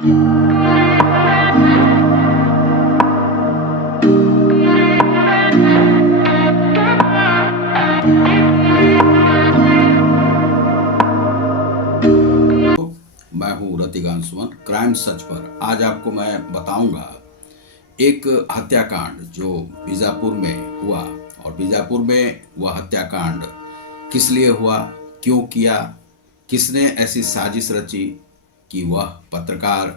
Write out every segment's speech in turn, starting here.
मैं हूँ रतिकांत सुमन। क्राइम सच पर आज आपको मैं बताऊंगा एक हत्याकांड जो बीजापुर में हुआ, और बीजापुर में वह हत्याकांड किस लिए हुआ, क्यों किया, किसने ऐसी साजिश रची कि वह पत्रकार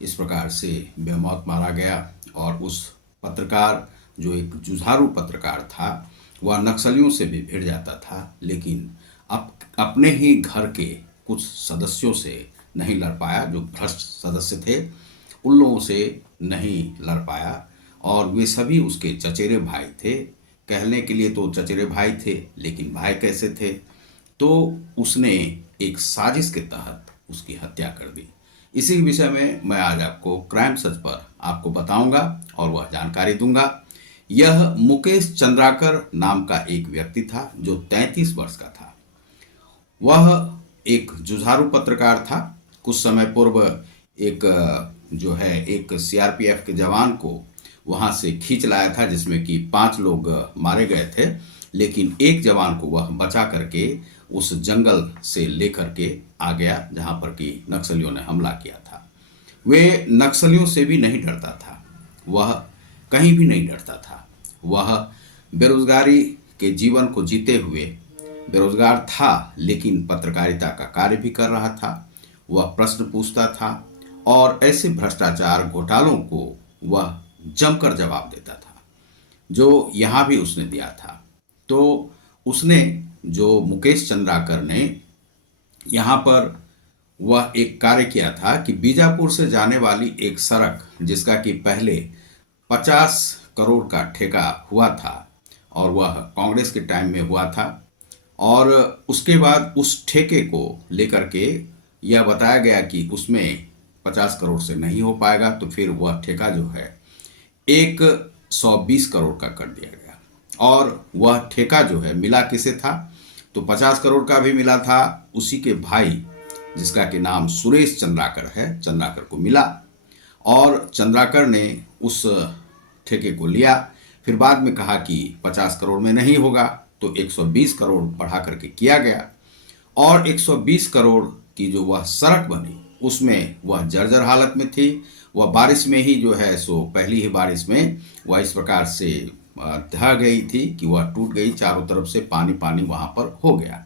इस प्रकार से बेमौत मारा गया। और उस पत्रकार जो एक जुझारू पत्रकार था, वह नक्सलियों से भी भिड़ जाता था, लेकिन अपने ही घर के कुछ सदस्यों से नहीं लड़ पाया। जो भ्रष्ट सदस्य थे उन लोगों से नहीं लड़ पाया, और वे सभी उसके चचेरे भाई थे। कहने के लिए तो चचेरे भाई थे, लेकिन भाई कैसे थे? तो उसने एक साजिश के तहत उसकी हत्या कर दी। इसी विषय में मैं आज आपको क्राइम सच पर आपको बताऊंगा और वह जानकारी दूंगा। यह मुकेश चंद्राकर नाम का एक व्यक्ति था जो 33 वर्ष का था। वह एक जुझारू पत्रकार था। कुछ समय पूर्व एक एक सीआरपीएफ के जवान को वहां से खींच लाया था, जिसमें कि 5 लोग मारे गए थे, लेकिन एक जवान को वह बचा करके उस जंगल से लेकर के आ गया जहां पर कि नक्सलियों ने हमला किया था। वे नक्सलियों से भी नहीं डरता था, वह कहीं भी नहीं डरता था। वह बेरोजगारी के जीवन को जीते हुए बेरोजगार था, लेकिन पत्रकारिता का कार्य भी कर रहा था। वह प्रश्न पूछता था और ऐसे भ्रष्टाचार घोटालों को वह जमकर जवाब देता था, जो यहाँ भी उसने दिया था। तो उसने, जो मुकेश चंद्राकर ने, यहाँ पर वह एक कार्य किया था कि बीजापुर से जाने वाली एक सड़क, जिसका कि पहले 50 करोड़ का ठेका हुआ था और वह कांग्रेस के टाइम में हुआ था, और उसके बाद उस ठेके को लेकर के यह बताया गया कि उसमें 50 करोड़ से नहीं हो पाएगा, तो फिर वह ठेका जो है 120 करोड़ का कर दिया गया। और वह ठेका जो है मिला किसे था? तो 50 करोड़ का भी मिला था उसी के भाई, जिसका कि नाम सुरेश चंद्राकर है, चंद्राकर को मिला। और चंद्राकर ने उस ठेके को लिया। फिर बाद में कहा कि 50 करोड़ में नहीं होगा, तो 120 करोड़ बढ़ा करके किया गया। और 120 करोड़ की जो वह सड़क बनी, उसमें वह जर्जर हालत में थी। वह बारिश में ही जो है सो पहली ही बारिश में वह इस प्रकार से ढह गई थी कि वह टूट गई, चारों तरफ से पानी पानी वहाँ पर हो गया।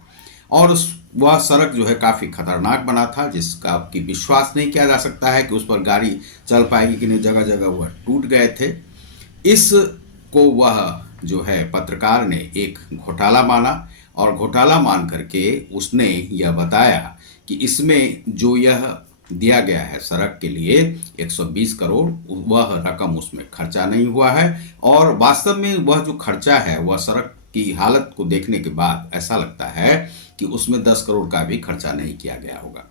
और वह सड़क जो है काफ़ी खतरनाक बना था, जिसका कि विश्वास नहीं किया जा सकता है कि उस पर गाड़ी चल पाएगी कि नहीं। जगह जगह वह टूट गए थे। इस को वह जो है पत्रकार ने एक घोटाला माना, और घोटाला मान करके उसने यह बताया कि इसमें जो यह दिया गया है सड़क के लिए 120 करोड़, वह रकम उसमें खर्चा नहीं हुआ है। और वास्तव में वह जो खर्चा है, वह सड़क की हालत को देखने के बाद ऐसा लगता है कि उसमें 10 करोड़ का भी खर्चा नहीं किया गया होगा।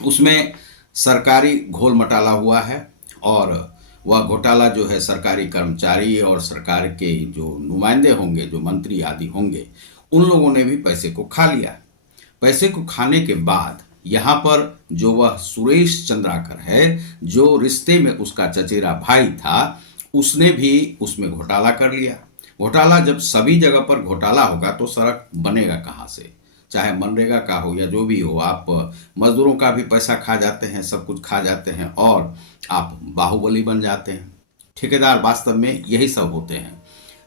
उसमें सरकारी घोल मटाला हुआ है, और वह घोटाला जो है सरकारी कर्मचारी और सरकार के जो नुमाइंदे होंगे, जो मंत्री आदि होंगे, उन लोगों ने भी पैसे को खा लिया। पैसे को खाने के बाद यहाँ पर जो वह सुरेश चंद्राकर है, जो रिश्ते में उसका चचेरा भाई था, उसने भी उसमें घोटाला कर लिया। घोटाला, जब सभी जगह पर घोटाला होगा तो सड़क बनेगा कहाँ से? चाहे मनरेगा का हो या जो भी हो, आप मजदूरों का भी पैसा खा जाते हैं, सब कुछ खा जाते हैं, और आप बाहुबली बन जाते हैं। ठेकेदार वास्तव में यही सब होते हैं।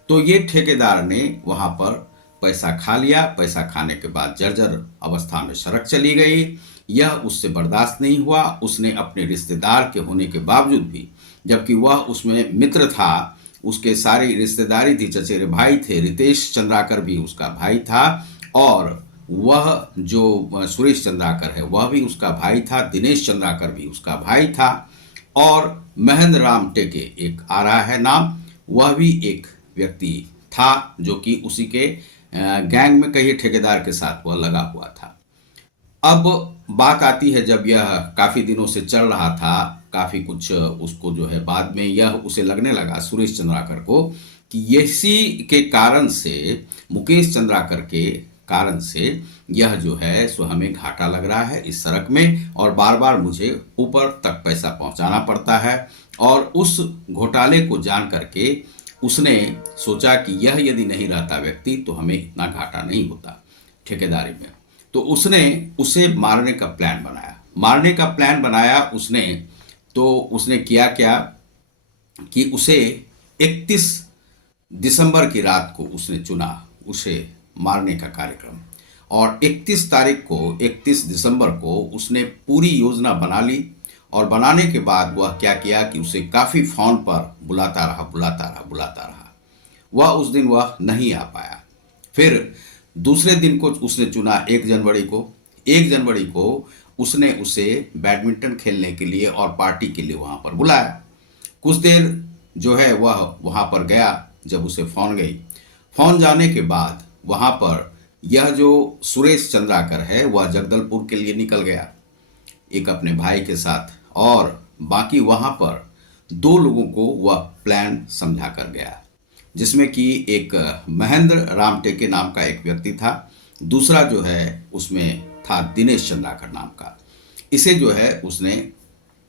तो ये ठेकेदार ने वहाँ पर पैसा खा लिया। पैसा खाने के बाद जर्जर अवस्था में सड़क चली गई। यह उससे बर्दाश्त नहीं हुआ। उसने अपने रिश्तेदार के होने के बावजूद भी, जबकि वह उसमें मित्र था, उसके सारी रिश्तेदारी थी, चचेरे भाई थे, रितेश चंद्राकर भी उसका भाई था, और वह जो सुरेश चंद्राकर है वह भी उसका भाई था, दिनेश चंद्राकर भी उसका भाई था, और महेंद्र राम टेके एक आ रहा है नाम, वह भी एक व्यक्ति था जो कि उसी के गैंग में कई ठेकेदार के साथ वह लगा हुआ था। अब बात आती है, जब यह काफ़ी दिनों से चल रहा था, काफ़ी कुछ उसको जो है बाद में यह उसे लगने लगा सुरेश चंद्राकर को कि इसी के कारण से, मुकेश चंद्राकर के कारण से यह जो है सो हमें घाटा लग रहा है इस सड़क में, और बार बार मुझे ऊपर तक पैसा पहुंचाना पड़ता है। और उस घोटाले को जान करके उसने सोचा कि यह यदि नहीं रहता व्यक्ति तो हमें इतना घाटा नहीं होता ठेकेदारी में। तो उसने उसे मारने का प्लान बनाया। मारने का प्लान बनाया उसने, तो उसने किया क्या कि उसे 31 दिसंबर की रात को उसने चुना उसे मारने का कार्यक्रम। और 31 तारीख को, 31 दिसंबर को उसने पूरी योजना बना ली। और बनाने के बाद वह क्या किया कि उसे काफ़ी फ़ोन पर बुलाता रहा, बुलाता रहा, बुलाता रहा। वह उस दिन वह नहीं आ पाया। फिर दूसरे दिन को उसने चुना 1 जनवरी को। 1 जनवरी को उसने उसे बैडमिंटन खेलने के लिए और पार्टी के लिए वहाँ पर बुलाया। कुछ देर जो है वह वहाँ पर गया। जब उसे फ़ोन गई, फ़ोन जाने के बाद वहाँ पर यह जो सुरेश चंद्राकर है वह जगदलपुर के लिए निकल गया एक अपने भाई के साथ, और बाकी वहाँ पर 2 लोगों को वह प्लान समझा कर गया, जिसमें कि एक महेंद्र रामटेके नाम का एक व्यक्ति था, दूसरा जो है उसमें था दिनेश चंद्राकर नाम का। इसे जो है उसने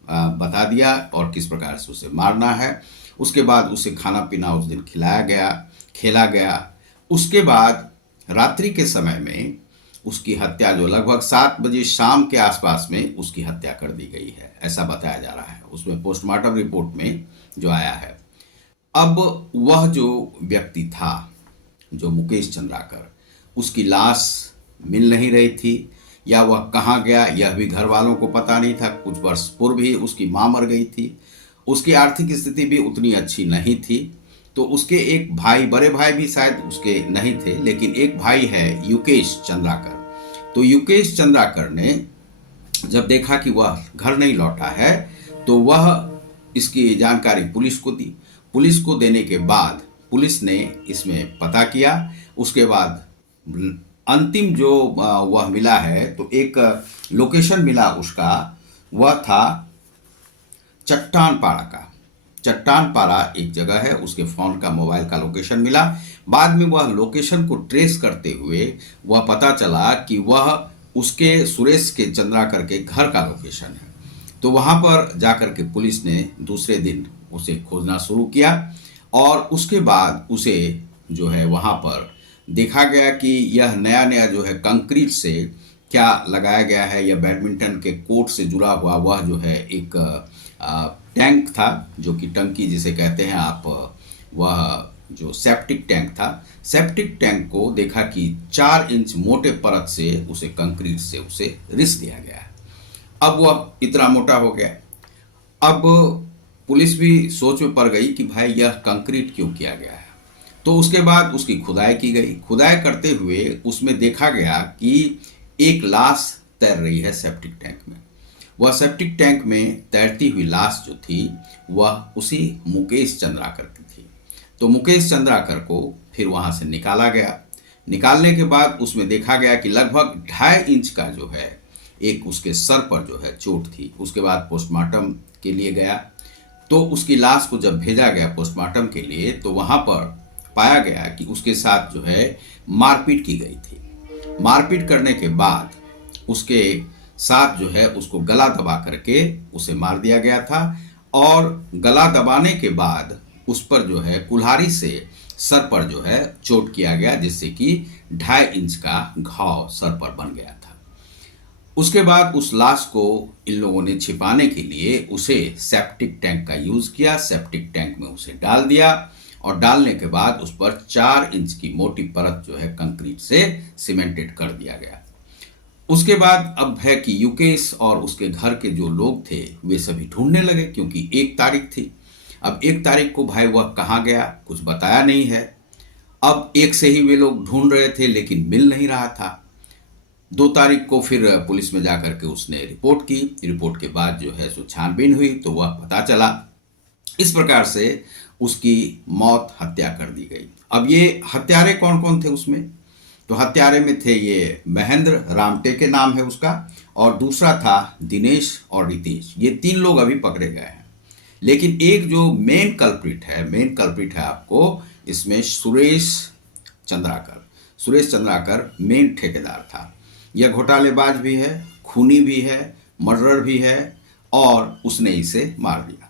बता दिया और किस प्रकार से उसे मारना है। उसके बाद उसे खाना पीना उस दिन खिलाया गया, खेला गया। उसके बाद रात्रि के समय में उसकी हत्या जो लगभग 7 बजे शाम के आसपास में उसकी हत्या कर दी गई है, ऐसा बताया जा रहा है उसमें पोस्टमार्टम रिपोर्ट में जो आया है। अब वह जो व्यक्ति था, जो मुकेश चंद्राकर, उसकी लाश मिल नहीं रही थी, या वह कहाँ गया यह भी घर वालों को पता नहीं था। कुछ वर्ष पूर्व ही उसकी माँ मर गई थी, उसकी आर्थिक स्थिति भी उतनी अच्छी नहीं थी। तो उसके एक भाई, बड़े भाई भी शायद उसके नहीं थे, लेकिन एक भाई है युकेश चंद्राकर। तो युकेश चंद्राकर ने जब देखा कि वह घर नहीं लौटा है, तो वह इसकी जानकारी पुलिस को दी। पुलिस को देने के बाद पुलिस ने इसमें पता किया। उसके बाद अंतिम जो वह मिला है, तो एक लोकेशन मिला उसका, वह था चट्टानपाड़ा का। चट्टानपाड़ा एक जगह है, उसके फ़ोन का, मोबाइल का लोकेशन मिला। बाद में वह लोकेशन को ट्रेस करते हुए वह पता चला कि वह उसके सुरेश के चंद्राकर के घर का लोकेशन है। तो वहाँ पर जाकर के पुलिस ने दूसरे दिन उसे खोजना शुरू किया, और उसके बाद उसे जो है वहाँ पर देखा गया कि यह नया नया जो है कंक्रीट से क्या लगाया गया है, यह बैडमिंटन के कोर्ट से जुड़ा हुआ वह जो है एक टैंक था, जो कि टंकी जिसे कहते हैं आप, वह जो सेप्टिक टैंक था। सेप्टिक टैंक को देखा कि 4 इंच मोटे परत से उसे कंक्रीट से उसे रिस दिया गया है। अब वह इतना मोटा हो गया। अब पुलिस भी सोच में पड़ गई कि भाई यह कंक्रीट क्यों किया गया है। तो उसके बाद उसकी खुदाई की गई। खुदाई करते हुए उसमें देखा गया कि एक लाश तैर रही है सेप्टिक टैंक में। वह सेप्टिक टैंक में तैरती हुई लाश जो थी वह उसी मुकेश चंद्राकर की थी। तो मुकेश चंद्राकर को फिर वहाँ से निकाला गया। निकालने के बाद उसमें देखा गया कि लगभग 2.5 इंच का जो है एक उसके सर पर जो है चोट थी। उसके बाद पोस्टमार्टम के लिए गया, तो उसकी लाश को जब भेजा गया पोस्टमार्टम के लिए, तो वहाँ पर पाया गया कि उसके साथ जो है मारपीट की गई थी। मारपीट करने के बाद उसके साथ जो है उसको गला दबा करके उसे मार दिया गया था, और गला दबाने के बाद उस पर जो है कुल्हाड़ी से सर पर जो है चोट किया गया, जिससे कि 2.5 इंच का घाव सर पर बन गया था। उसके बाद उस लाश को इन लोगों ने छिपाने के लिए उसे सेप्टिक टैंक का यूज़ किया। सेप्टिक टैंक में उसे डाल दिया, और डालने के बाद उस पर 4 इंच की मोटी परत जो है कंक्रीट से सीमेंटेड कर दिया गया। उसके बाद अब है कि युकेश और उसके घर के जो लोग थे वे सभी ढूंढने लगे, क्योंकि 1 तारीख थी। अब 1 तारीख को भाई वह कहाँ गया कुछ बताया नहीं है। अब 1 से ही वे लोग ढूंढ रहे थे, लेकिन मिल नहीं रहा था। 2 तारीख को फिर पुलिस में जाकर के उसने रिपोर्ट की। रिपोर्ट के बाद जो है सो छानबीन हुई, तो वह पता चला। इस प्रकार से उसकी मौत, हत्या कर दी गई। अब ये हत्यारे कौन कौन थे उसमें, तो हत्यारे में थे ये महेंद्र रामटेके नाम है उसका, और दूसरा था दिनेश और रितेश। ये 3 लोग अभी पकड़े गए हैं। लेकिन एक जो मेन कल्प्रिट है आपको इसमें सुरेश चंद्राकर मेन ठेकेदार था। यह घोटालेबाज भी है, खूनी भी है, मर्डरर भी है और उसने इसे मार दिया।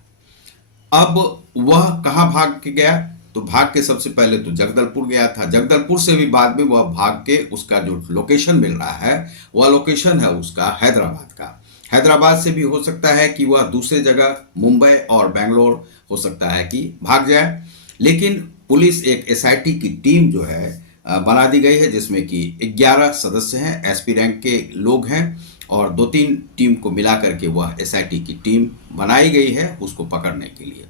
अब वह कहाँ भाग के गया? तो भाग के सबसे पहले तो जगदलपुर गया था। जगदलपुर से भी बाद में वह भाग के उसका जो लोकेशन मिल रहा है वह लोकेशन है उसका हैदराबाद का। हैदराबाद से भी हो सकता है कि वह दूसरे जगह मुंबई और बेंगलोर हो सकता है कि भाग जाए। लेकिन पुलिस एक एसआईटी की टीम जो है बना दी गई है, जिसमें कि 11 सदस्य हैं, एसपी रैंक के लोग हैं और 2-3 टीम को मिला करके वह एसआईटी की टीम बनाई गई है उसको पकड़ने के लिए।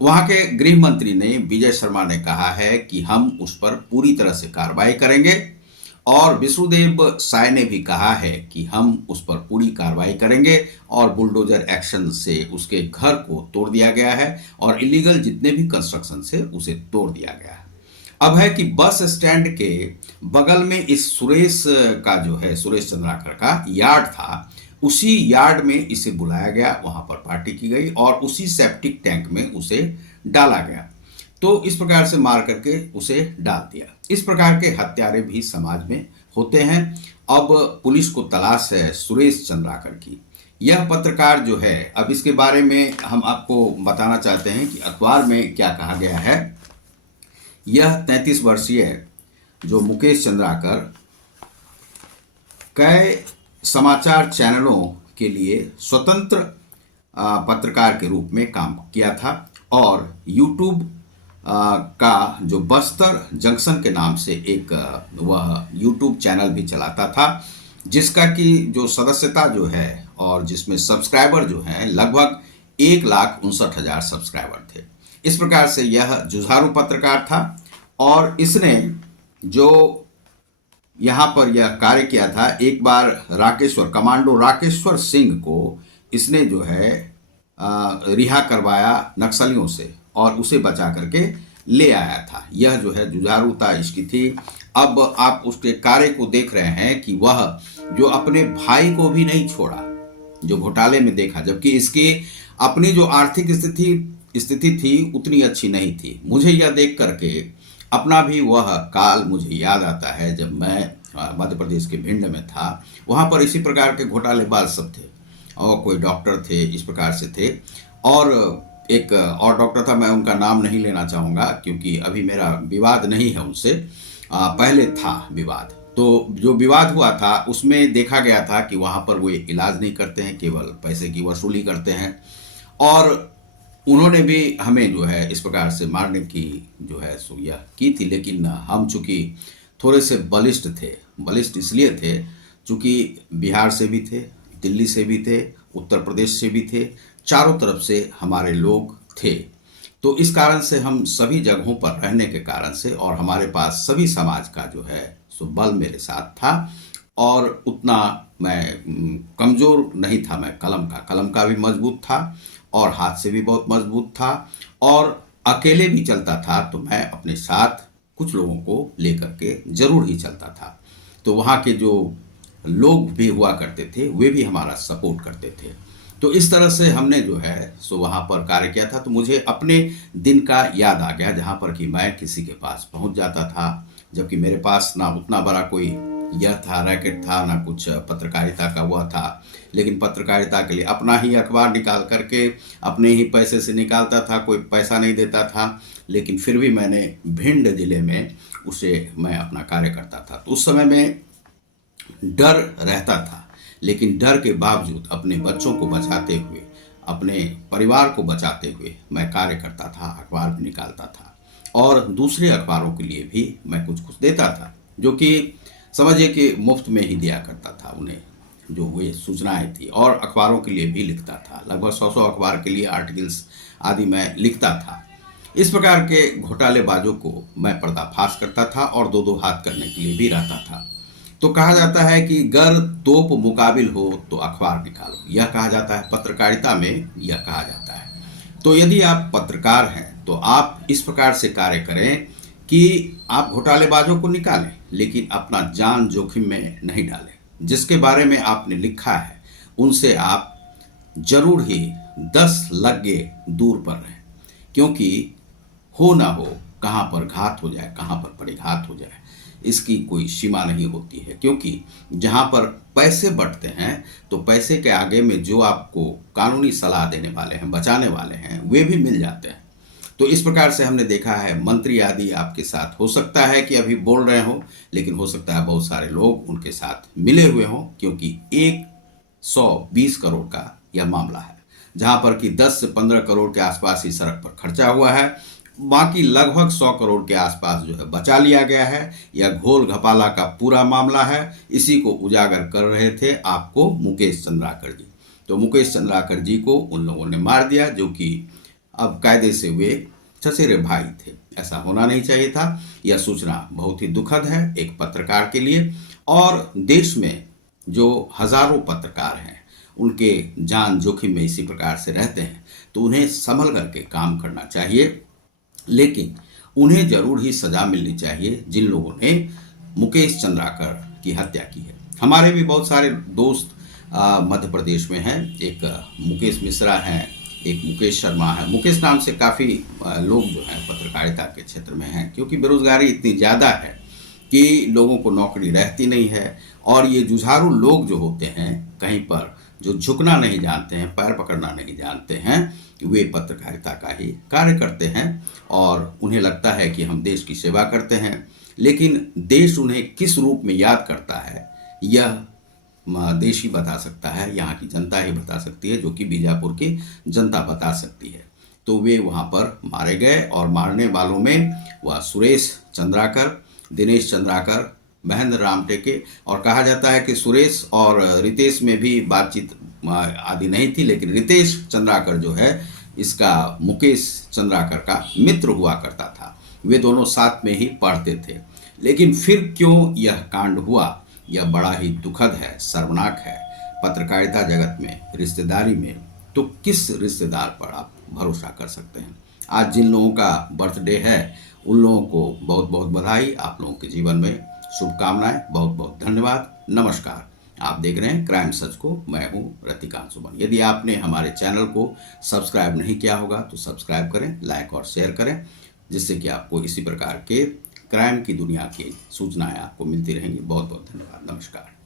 वहां के गृह मंत्री ने, विजय शर्मा ने कहा है कि हम उस पर पूरी तरह से कार्रवाई करेंगे और विष्णुदेव साय ने भी कहा है कि हम उस पर पूरी कार्रवाई करेंगे और बुलडोजर एक्शन से उसके घर को तोड़ दिया गया है और इलीगल जितने भी कंस्ट्रक्शन से उसे तोड़ दिया गया है। अब है कि बस स्टैंड के बगल में इस सुरेश का जो है, सुरेश चंद्राकर का यार्ड था, उसी यार्ड में इसे बुलाया गया, वहां पर पार्टी की गई और उसी सेप्टिक टैंक में उसे डाला गया। तो इस प्रकार से मार करके उसे डाल दिया। इस प्रकार के हत्यारे भी समाज में होते हैं। अब पुलिस को तलाश है सुरेश चंद्राकर की। यह पत्रकार जो है, अब इसके बारे में हम आपको बताना चाहते हैं कि अखबार में क्या कहा गया है। यह 33 वर्षीय जो मुकेश चंद्राकर कई समाचार चैनलों के लिए स्वतंत्र पत्रकार के रूप में काम किया था और यूट्यूब का जो बस्तर जंक्शन के नाम से एक वह यूट्यूब चैनल भी चलाता था, जिसका कि जो सदस्यता जो है और जिसमें सब्सक्राइबर जो हैं लगभग 1,59,000 सब्सक्राइबर थे। इस प्रकार से यह जुझारू पत्रकार था और इसने जो यहाँ पर यह कार्य किया था, एक बार कमांडो राकेश्वर सिंह को इसने जो है रिहा करवाया नक्सलियों से और उसे बचा करके ले आया था। यह जो है जुझारूता इसकी थी। अब आप उसके कार्य को देख रहे हैं कि वह जो अपने भाई को भी नहीं छोड़ा, जो घोटाले में देखा, जबकि इसकी अपनी जो आर्थिक स्थिति थी उतनी अच्छी नहीं थी। मुझे यह देख करके अपना भी वह काल मुझे याद आता है जब मैं मध्य प्रदेश के भिंड में था। वहाँ पर इसी प्रकार के घोटालेबाज सब थे और कोई डॉक्टर थे, इस प्रकार से थे। और एक और डॉक्टर था, मैं उनका नाम नहीं लेना चाहूँगा क्योंकि अभी मेरा विवाद नहीं है उनसे, पहले था विवाद। तो जो विवाद हुआ था उसमें देखा गया था कि वहाँ पर वो इलाज नहीं करते हैं, केवल पैसे की वसूली करते हैं और उन्होंने भी हमें जो है इस प्रकार से मारने की जो है सो यह की थी। लेकिन हम चूँकि थोड़े से बलिष्ठ थे, बलिष्ठ इसलिए थे चूँकि बिहार से भी थे, दिल्ली से भी थे, उत्तर प्रदेश से भी थे, चारों तरफ से हमारे लोग थे। तो इस कारण से हम सभी जगहों पर रहने के कारण से और हमारे पास सभी समाज का जो है सो बल मेरे साथ था और उतना मैं कमज़ोर नहीं था। मैं कलम का भी मजबूत था और हाथ से भी बहुत मजबूत था और अकेले भी चलता था तो मैं अपने साथ कुछ लोगों को लेकर के जरूर ही चलता था। तो वहाँ के जो लोग भी हुआ करते थे वे भी हमारा सपोर्ट करते थे। तो इस तरह से हमने जो है सो वहाँ पर कार्य किया था। तो मुझे अपने दिन का याद आ गया जहाँ पर कि मैं किसी के पास पहुँच जाता था, जबकि मेरे पास ना उतना बड़ा कोई यह था रैकेट था, ना कुछ पत्रकारिता का हुआ था। लेकिन पत्रकारिता के लिए अपना ही अखबार निकाल करके अपने ही पैसे से निकालता था, कोई पैसा नहीं देता था, लेकिन फिर भी मैंने भिंड जिले में उसे मैं अपना कार्य करता था। तो उस समय में डर रहता था, लेकिन डर के बावजूद अपने बच्चों को बचाते हुए, अपने परिवार को बचाते हुए मैं कार्य करता था, अखबार भी निकालता था और दूसरे अखबारों के लिए भी मैं कुछ कुछ देता था, जो कि समझिए कि मुफ्त में ही दिया करता था उन्हें जो वे सूचनाएं थी। और अखबारों के लिए भी लिखता था, लगभग 100 अखबार के लिए आर्टिकल्स आदि मैं लिखता था। इस प्रकार के घोटालेबाजों को मैं पर्दाफाश करता था और दो दो हाथ करने के लिए भी रहता था। तो कहा जाता है कि गर तोप मुकाबिल हो तो अखबार निकालो, यह कहा जाता है पत्रकारिता में, यह कहा जाता है। तो यदि आप पत्रकार हैं तो आप इस प्रकार से कार्य करें कि आप घोटालेबाजों को निकालें, लेकिन अपना जान जोखिम में नहीं डालें। जिसके बारे में आपने लिखा है उनसे आप जरूर ही 10 लग्गे दूर पर रहें, क्योंकि हो ना हो कहाँ पर घात हो जाए, कहाँ पर परिघात हो जाए। इसकी कोई सीमा नहीं होती है, क्योंकि जहाँ पर पैसे बंटते हैं तो पैसे के आगे में जो आपको कानूनी सलाह देने वाले हैं, बचाने वाले हैं, वे भी मिल जाते हैं। तो इस प्रकार से हमने देखा है मंत्री आदि आपके साथ हो सकता है कि अभी बोल रहे हो, लेकिन हो सकता है बहुत सारे लोग उनके साथ मिले हुए हों, क्योंकि 120 करोड़ का यह मामला है, जहां पर कि 10 से 15 करोड़ के आसपास ही सड़क पर खर्चा हुआ है, बाकी लगभग 100 करोड़ के आसपास जो है बचा लिया गया है। यह घोल घपाला का पूरा मामला है। इसी को उजागर कर रहे थे आपको मुकेश चंद्राकर जी। तो मुकेश चंद्राकर जी को उन लोगों ने मार दिया, जो कि अब कायदे से वे चचेरे भाई थे। ऐसा होना नहीं चाहिए था। यह सूचना बहुत ही दुखद है एक पत्रकार के लिए, और देश में जो हजारों पत्रकार हैं उनके जान जोखिम में इसी प्रकार से रहते हैं, तो उन्हें संभल करके काम करना चाहिए। लेकिन उन्हें जरूर ही सजा मिलनी चाहिए जिन लोगों ने मुकेश चंद्राकर की हत्या की है। हमारे भी बहुत सारे दोस्त मध्य प्रदेश में हैं। एक मुकेश मिश्रा हैं, एक मुकेश शर्मा है। मुकेश नाम से काफ़ी लोग जो हैं पत्रकारिता के क्षेत्र में हैं, क्योंकि बेरोजगारी इतनी ज़्यादा है कि लोगों को नौकरी रहती नहीं है। और ये जुझारू लोग जो होते हैं, कहीं पर जो झुकना नहीं जानते हैं, पैर पकड़ना नहीं जानते हैं, वे पत्रकारिता का ही कार्य करते हैं और उन्हें लगता है कि हम देश की सेवा करते हैं। लेकिन देश उन्हें किस रूप में याद करता है, यह देश ही बता सकता है, यहाँ की जनता ही बता सकती है, जो कि बीजापुर की जनता बता सकती है। तो वे वहाँ पर मारे गए, और मारने वालों में वह सुरेश चंद्राकर, दिनेश चंद्राकर, महेंद्र राम टेके, और कहा जाता है कि सुरेश और रितेश में भी बातचीत आदि नहीं थी, लेकिन रितेश चंद्राकर जो है इसका मुकेश चंद्राकर का मित्र हुआ करता था। वे दोनों साथ में ही पढ़ते थे। लेकिन फिर क्यों यह कांड हुआ, यह बड़ा ही दुखद है, शर्मनाक है। पत्रकारिता जगत में, रिश्तेदारी में, तो किस रिश्तेदार पर आप भरोसा कर सकते हैं। आज जिन लोगों का बर्थडे है उन लोगों को बहुत बहुत बधाई, आप लोगों के जीवन में शुभकामनाएं, बहुत बहुत धन्यवाद, नमस्कार। आप देख रहे हैं क्राइम सच को, मैं हूं रतिकांत सुमन। यदि आपने हमारे चैनल को सब्सक्राइब नहीं किया होगा तो सब्सक्राइब करें, लाइक और शेयर करें, जिससे कि आपको इसी प्रकार के क्राइम की दुनिया की सूचनाएं आपको मिलती रहेंगी। बहुत बहुत धन्यवाद, नमस्कार।